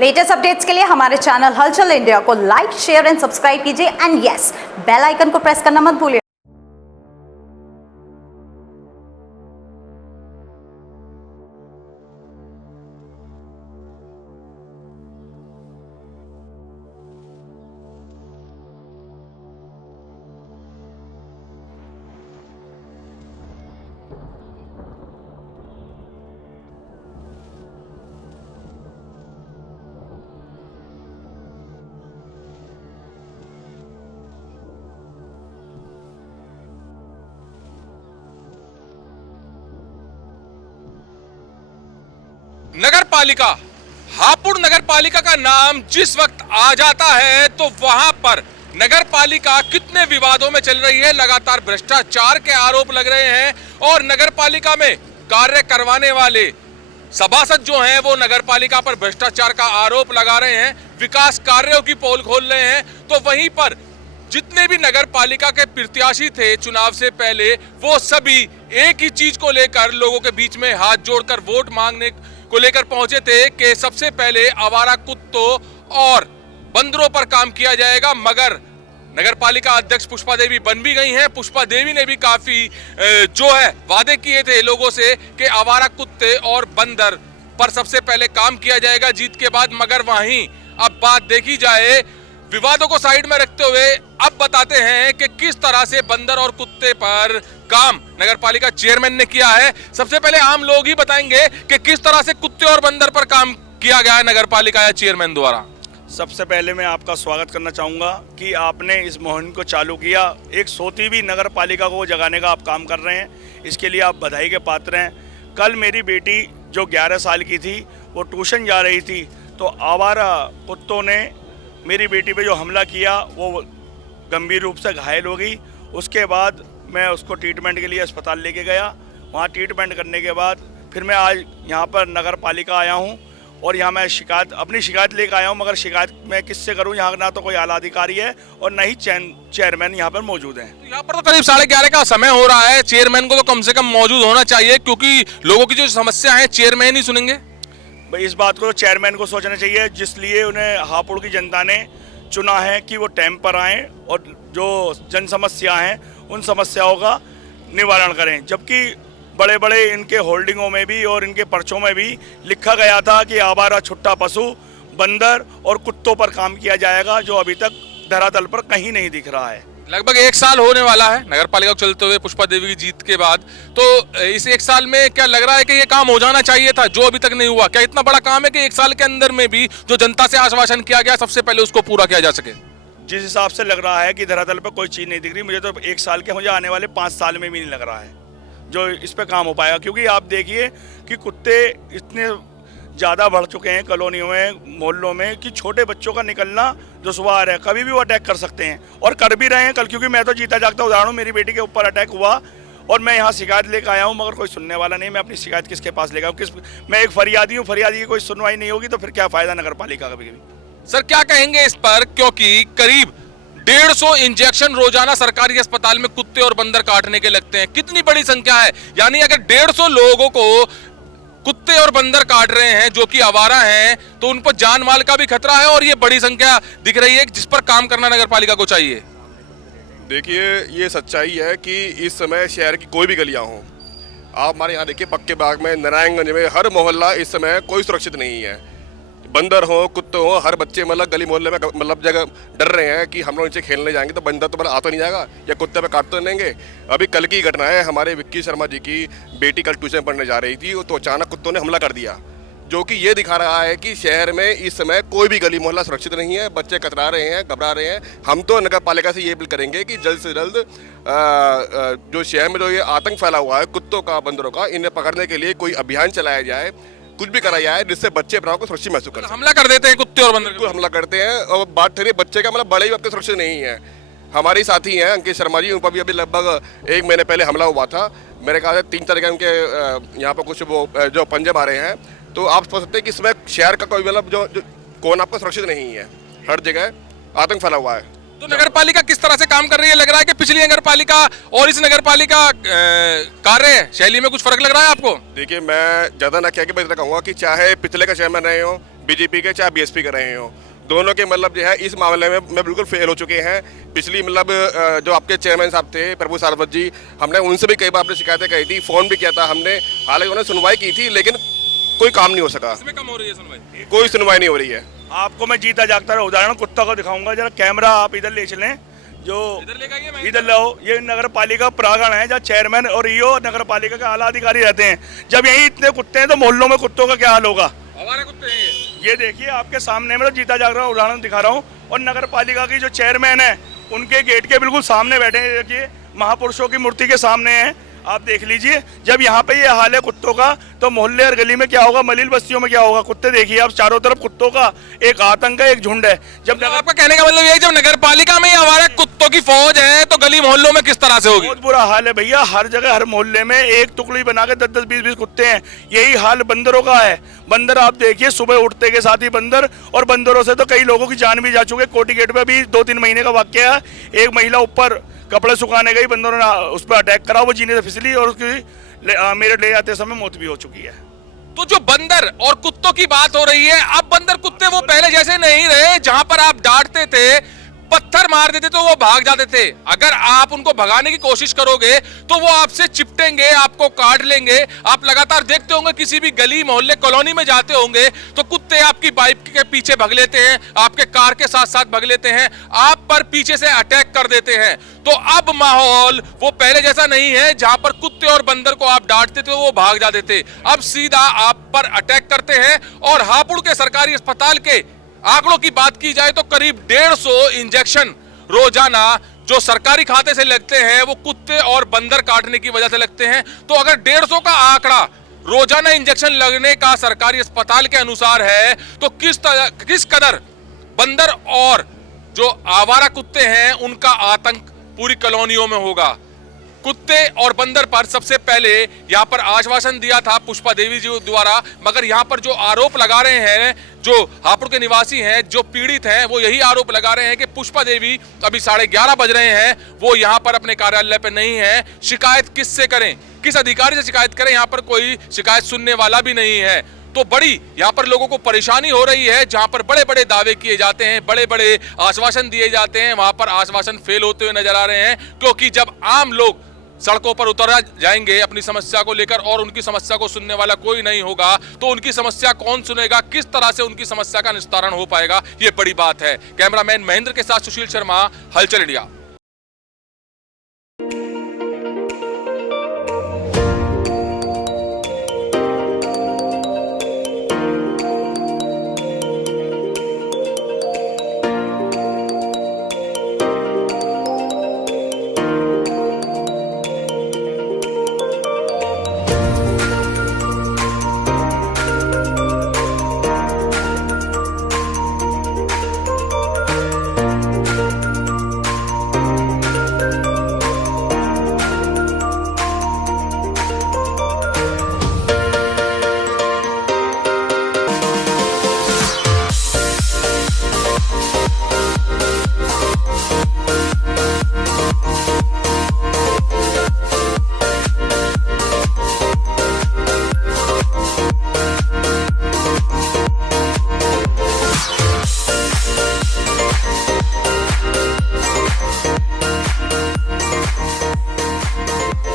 Latest updates के लिए हमारे चैनल हलचल इंडिया को लाइक, शेयर एंड सब्सक्राइब कीजिए एंड यस, बेल आइकन को प्रेस करना मत भूलिए। नगर पालिका, हापुड़ नगर पालिका का नाम जिस वक्त आ जाता है तो वहां पर नगर पालिका कितने विवादों में चल रही है। लगातार भ्रष्टाचार के आरोप लग रहे हैं और नगर पालिका में कार्य करवाने वाले सभासद जो हैं वो नगर पालिका पर भ्रष्टाचार का आरोप लगा रहे हैं, विकास कार्यों की पोल खोल रहे हैं। तो वहीं पर जितने भी नगर पालिका के प्रत्याशी थे चुनाव से पहले, वो सभी एक ही चीज को लेकर लोगों के बीच में हाथ जोड़कर वोट मांगने को लेकर पहुंचे थे कि सबसे पहले आवारा कुत्तों और बंदरों पर काम किया जाएगा। मगर नगर पालिका अध्यक्ष पुष्पा देवी बन भी गई हैं। पुष्पा देवी ने भी काफी जो है वादे किए थे लोगों से कि आवारा कुत्ते और बंदर पर सबसे पहले काम किया जाएगा जीत के बाद। मगर वहीं अब बात देखी जाए, विवादों को साइड में रखते हुए अब बताते हैं कि किस तरह से बंदर और कुत्ते पर काम नगर पालिका चेयरमैन ने किया है। सबसे पहले आम लोग ही बताएंगे कि किस तरह से कुत्ते और बंदर पर काम किया गया है नगर पालिका या चेयरमैन द्वारा। सबसे पहले मैं आपका स्वागत करना चाहूँगा कि आपने इस मुहिम को चालू किया। एक सोती भी नगर पालिका को जगाने का आप काम कर रहे हैं, इसके लिए आप बधाई के पात्र हैं। कल मेरी बेटी जो 11 साल की थी वो ट्यूशन जा रही थी तो आवारा कुत्तों ने मेरी बेटी पे जो हमला किया वो गंभीर रूप से घायल हो गई। उसके बाद मैं उसको ट्रीटमेंट के लिए अस्पताल लेके गया। वहाँ ट्रीटमेंट करने के बाद फिर मैं आज यहाँ पर नगर पालिका आया हूँ और यहाँ मैं अपनी शिकायत लेकर आया हूँ। मगर शिकायत मैं किससे करूँ, यहाँ ना तो कोई आला अधिकारी है और न ही चेयरमैन यहाँ पर मौजूद है। तो यहाँ पर तो करीब 11:30 का समय हो रहा है, चेयरमैन को तो कम से कम मौजूद होना चाहिए क्योंकि लोगों की जो समस्या है चेयरमैन ही सुनेंगे। भाई इस बात को चेयरमैन को सोचना चाहिए, जिसलिए उन्हें हापुड़ की जनता ने चुना है कि वो टाइम पर आएँ और जो जन समस्या हैं उन समस्याओं का निवारण करें। जबकि बड़े बड़े इनके होल्डिंगों में भी और इनके पर्चों में भी लिखा गया था कि आवारा छुट्टा पशु बंदर और कुत्तों पर काम किया जाएगा, जो अभी तक धरातल पर कहीं नहीं दिख रहा है। लगभग 1 साल होने वाला है नगर पालिका को चलते हुए पुष्पा देवी की जीत के बाद। तो इस 1 साल में क्या लग रहा है कि ये काम हो जाना चाहिए था जो अभी तक नहीं हुआ? क्या इतना बड़ा काम है कि 1 साल के अंदर में भी जो जनता से आश्वासन किया गया सबसे पहले उसको पूरा किया जा सके? जिस हिसाब से लग रहा है कि धरातल पर कोई चीज़ नहीं दिख रही, मुझे तो 1 साल के, मुझे आने वाले 5 साल में भी नहीं लग रहा है जो इस पे काम हो पाएगा। क्योंकि आप देखिए कि कुत्ते इतने ज़्यादा बढ़ चुके हैं कॉलोनियों में, मोहल्लों में, कि छोटे बच्चों का निकलना दुश्वार है। कभी भी वो अटैक कर सकते हैं और कर भी रहे हैं कल। क्योंकि मैं तो जीता जागता उदाहरण हूँ, मेरी बेटी के ऊपर अटैक हुआ और मैं यहाँ शिकायत लेकर आया हूँ मगर कोई सुनने वाला नहीं। मैं अपनी शिकायत किसके पास लेकर आऊँ? मैं एक फरियादी हूँ, फरियादी की कोई सुनवाई नहीं होगी तो फिर क्या फ़ायदा नगर पालिका का भी। सर क्या कहेंगे इस पर, क्योंकि करीब 150 इंजेक्शन रोजाना सरकारी अस्पताल में कुत्ते और बंदर काटने के लगते हैं। कितनी बड़ी संख्या है, यानी अगर 150 लोगों को कुत्ते और बंदर काट रहे हैं जो कि आवारा हैं तो उन पर जान माल का भी खतरा है और ये बड़ी संख्या दिख रही है जिस पर काम करना नगर पालिका को चाहिए। देखिए ये सच्चाई है कि इस समय शहर की कोई भी गलियां हों, आप हमारे यहाँ देखिए पक्के बाग में, नारायणगंज में, हर मोहल्ला इस समय कोई सुरक्षित नहीं है। बंदर हो, कुत्ते हो, हर बच्चे मतलब गली मोहल्ले में मतलब जगह डर रहे हैं कि हम लोग नीचे खेलने जाएंगे तो बंदर तो मतलब आ तो नहीं जाएगा या कुत्ते पे काट तो नहीं लेंगे। अभी कल की घटना है, हमारे विक्की शर्मा जी की बेटी कल ट्यूशन पढ़ने जा रही थी तो अचानक कुत्तों ने हमला कर दिया, जो कि ये दिखा रहा है कि शहर में इस समय कोई भी गली मोहल्ला सुरक्षित नहीं है। बच्चे कतरा रहे हैं, घबरा रहे हैं। हम तो नगर पालिका से ये अपील करेंगे कि जल्द से जल्द जो शहर में जो ये आतंक फैला हुआ है कुत्तों का, बंदरों का, इन्हें पकड़ने के लिए कोई अभियान चलाया जाए, कुछ भी करा जाए जिससे बच्चे अपने को सुरक्षित महसूस कर। हमला कर देते हैं कुत्ते और बंदर, बिल्कुल हमला करते हैं। और बात ठहरी बच्चे का, मतलब बड़े भी आपके सुरक्षित नहीं है। हमारे साथी हैं अंकित शर्मा जी, उन पर भी अभी लगभग 1 महीने पहले हमला हुआ था। मेरे ख्याल से 3 तरह के उनके यहाँ पर कुछ वो जो पंजे मारे हैं। तो आप सोच सकते हैं कि इसमें शहर का कोई मतलब जो कौन आपका सुरक्षित नहीं है, हर जगह आतंक फैला हुआ है। तो नगर पालिका किस तरह से काम कर रही है? लग रहा है कि पिछली नगर पालिका और इस नगर पालिका कार्य शैली में कुछ फर्क लग रहा है आपको? देखिए मैं ज़्यादा ना क्या कि मैं इतना कहूँगा कि चाहे पिछले का चेयरमैन रहे हो बीजेपी के चाहे बीएसपी के रहे हो, दोनों के मतलब जो है इस मामले में मैं बिल्कुल फेल हो चुके हैं। पिछली मतलब जो आपके चेयरमैन साहब थे प्रभु सारवत जी, हमने उनसे भी कई बार अपनी शिकायतें कही थी, फ़ोन भी किया था हमने, हालांकि उन्होंने सुनवाई की थी लेकिन कोई काम नहीं हो सका। इसमें कम हो रही है सुनवाई, कोई सुनवाई नहीं हो रही है। आपको मैं जीता जागता उदाहरण कुत्ता को दिखाऊंगा, जरा कैमरा आप इधर ले चलें, जो इधर लेकर आइए, मैं इधर लाओ। ये नगर पालिका प्रांगण है जहाँ चेयरमैन और ईओ नगर पालिका के आला अधिकारी रहते हैं। जब यहीं इतने कुत्ते हैं तो मोहल्लों में कुत्तों का क्या हाल होगा? हमारे कुत्ते हैं ये देखिए आपके सामने में जीता जाग रहा उदाहरण दिखा रहा हूँ। और नगर पालिका की जो चेयरमैन है उनके गेट के बिल्कुल सामने बैठे हैं, देखिए महापुरुषों की मूर्ति के सामने हैं, आप देख लीजिए। जब यहाँ पे ये हाल है कुत्तों का तो मोहल्ले और गली में क्या होगा, मलिल बस्तियों में क्या होगा? कुत्ते देखिए आप, चारों तरफ कुत्तों का एक आतंक है, एक झुंड है। जब तो आपका कहने का मतलब ये है जब नगर पालिका में हमारे कुत्तों की फौज है तो गली मोहल्लों में किस तरह से होगी? बहुत बुरा हाल है भैया, हर जगह हर मोहल्ले में एक टुकड़ी बना के 10-10 20-20 कुत्ते हैं। यही हाल बंदरों का है। बंदर आप देखिए सुबह उठते के साथ ही बंदर, और बंदरों से तो कई लोगों की जान भी जा चुकी है। कोटी गेट पे भी 2-3 महीने का वाक्य है, एक महिला ऊपर कपड़े सुखाने गई, बंदरों ने उस पर अटैक करा, वो जीने से फिसली और उसकी मेरे ले जाते समय मौत भी हो चुकी है। तो जो बंदर और कुत्तों की बात हो रही है, अब बंदर कुत्ते वो पहले जैसे नहीं रहे। जहां पर आप डांटते थे, पत्थर मार देते तो वो भाग जाते थे। अगर आप उनको भगाने की कोशिश करोगे तो वो आपसे चिपटेंगे, आपको काट लेंगे। आप लगातार देखते होंगे किसी भी गली मोहल्ले कॉलोनी में जाते होंगे तो कुत्ते आपकी बाइक के पीछे भग लेते हैं, आपके कार के साथ साथ भग लेते हैं, आप पर पीछे से अटैक कर देते हैं। तो अब माहौल वो पहले जैसा नहीं है। जहां पर कुत्ते और बंदर को आप डांटते थे वो भाग जाते थे, अब सीधा आप पर अटैक करते हैं। और हापुड़ के सरकारी अस्पताल के आंकड़ों की बात की जाए तो करीब 150 इंजेक्शन रोजाना जो सरकारी खाते से लगते हैं वो कुत्ते और बंदर काटने की वजह से लगते हैं। तो अगर 150 का आंकड़ा रोजाना इंजेक्शन लगने का सरकारी अस्पताल के अनुसार है तो किस कदर बंदर और जो आवारा कुत्ते हैं उनका आतंक पूरी कॉलोनियों में होगा। कुत्ते और बंदर पर सबसे पहले यहाँ पर आश्वासन दिया था पुष्पा देवी जी द्वारा, मगर यहाँ पर जो आरोप लगा रहे हैं, जो हापुड़ के निवासी हैं, जो पीड़ित हैं, वो यही आरोप लगा रहे हैं कि पुष्पा देवी अभी 11:30 बज रहे हैं, वो यहाँ पर अपने कार्यालय पे नहीं है। शिकायत किससे करें, किस अधिकारी से शिकायत करें? यहाँ पर कोई शिकायत सुनने वाला भी नहीं है। तो बड़ी यहाँ पर लोगों को परेशानी हो रही है। जहां पर बड़े बड़े दावे किए जाते हैं, बड़े बड़े आश्वासन दिए जाते हैं, वहां पर आश्वासन फेल होते हुए नजर आ रहे हैं। क्योंकि जब आम लोग सड़कों पर उतर जाएंगे अपनी समस्या को लेकर और उनकी समस्या को सुनने वाला कोई नहीं होगा तो उनकी समस्या कौन सुनेगा, किस तरह से उनकी समस्या का निस्तारण हो पाएगा, ये बड़ी बात है। कैमरामैन महेंद्र के साथ सुशील शर्मा, हलचल इंडिया।